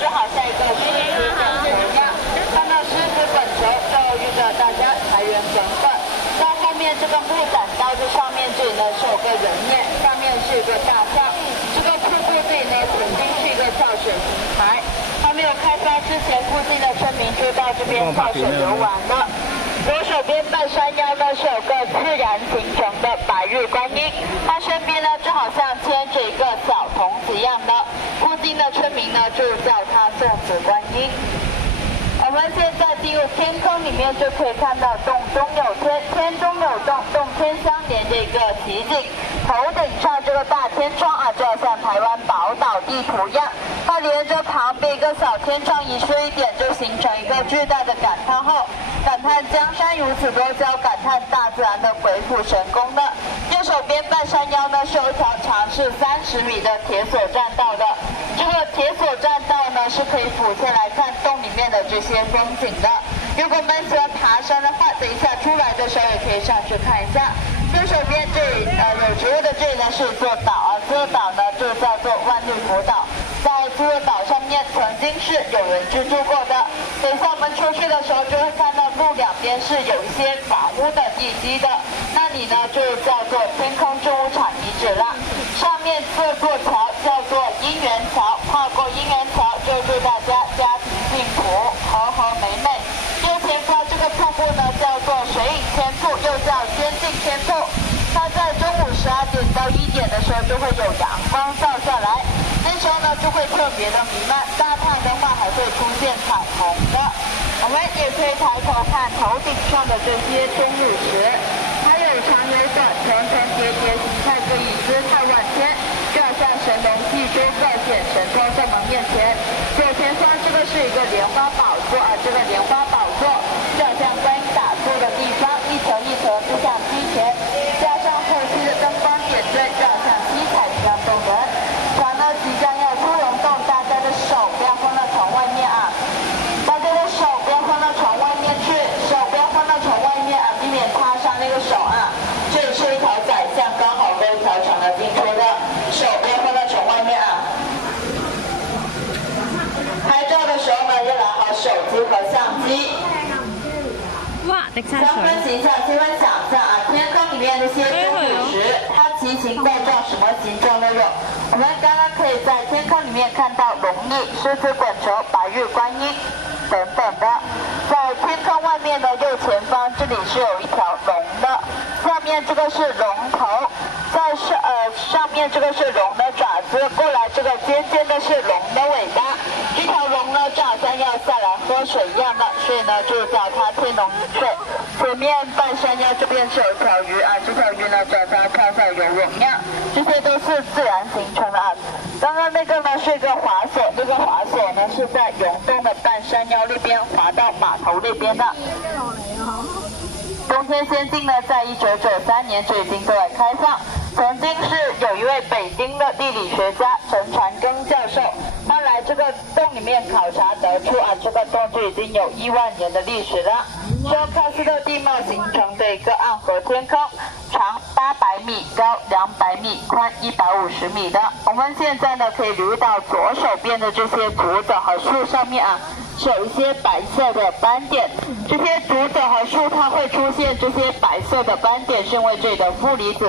就好像一个狮子滚球一样，看到狮子滚球就预祝大家财源滚滚。在后面这个木栈道这上面这里呢是有个人面，上面是一个大象。这个瀑布这里呢曾经是一个跳水平台，还没有开发之前，附近的村民就到这边跳水游玩了。左手边半山腰呢是有个自然形成的白玉观音，它身边呢就好像牵着一个小童子一样的，附近的村民呢就叫它送子观音。我们现在进入天空里面，就可以看到洞中有天，天中有洞，洞天相连的一个奇景。头顶上这个大天窗啊，就像台湾宝岛地图一样，它连着旁边一个小天窗移出一点，就形成一个巨大的感叹号，感叹江山如此多娇，感叹大自然的鬼斧神工的。右手边半山腰呢是有一条长是30米的铁索栈道的，这个铁索栈道呢是可以俯下来看洞里面的这些风景的。如果我们喜欢爬山的话，等一下出来的时候也可以上去看一下。右手边这里有植物的这里呢是一座岛啊，这座岛呢就叫做万绿湖岛。在这座岛上面曾经是有人居住过的。等一下我们出去的时候就会看到路两边是有一些房屋的地基的，那里呢就叫做天空制物厂遗址了。上面这座桥叫做姻缘桥，跨过姻缘桥就祝大家家庭幸福，和和美美。右前方这个瀑布呢叫做水影天瀑，又叫仙境天瀑。它在中午12点到1点的时候就会有阳光照下来，那时候呢就会特别的弥漫，大太阳的话还会出现彩虹的。我们也可以抬头看头顶上的这些钟乳石，还有长有短，层层叠叠，形态各异，姿态万千，就好像神龙戏珠各显神通在我们面前。左前方这个是一个莲花宝座啊，这个莲花宝座就好像观音打坐的地方，一层一层就像梯田，加上后期的灯光点缀，就好像七彩一样动人。船呢即将要出溶洞，大家的手不要放到船外面啊，大家的手不要放到船外面去，手不要放到船外面啊，避免擦伤那个手啊。这里是一条窄巷，刚好跟一条船的进出的，手不要放到船外面啊。拍照的时候呢，要拿好手机和相机。哇！滴晒相分水。形象，千万想象啊，天空里面那些钟乳石，它奇形怪状，什么形状都有。我们刚刚可以在天空里面看到龙翼、狮子滚球、白玉观音等等的。在天空外面的右前方，这里是有一条龙的，下面这个是龙头，在上面这个是龙的爪子，过来这个尖尖的是龙的尾巴。这条龙呢，就好像要下来喝水一样的，所以呢就叫它天龙饮水。前面半山腰这边是有一条鱼啊，这条鱼呢叫它跳跳游泳一样，这些都是自然形成的啊。刚刚那个呢是一个滑索，这个滑索呢是在永东的半山腰那边滑到码头那边的。东天仙境呢，在1993年就已经对外开放。曾经是有一位北京的地理学家陈传庚教授，他来这个洞里面考察得出啊，这个洞就已经有1万年的历史了。是用喀斯特地貌形成的一个暗河天空，长800米，高200米，宽150米的。我们现在呢可以留意到左手边的这些竹子和树上面啊，是有一些白色的斑点。这些竹子和树它会出现这些白色的斑点，是因为这里的负离子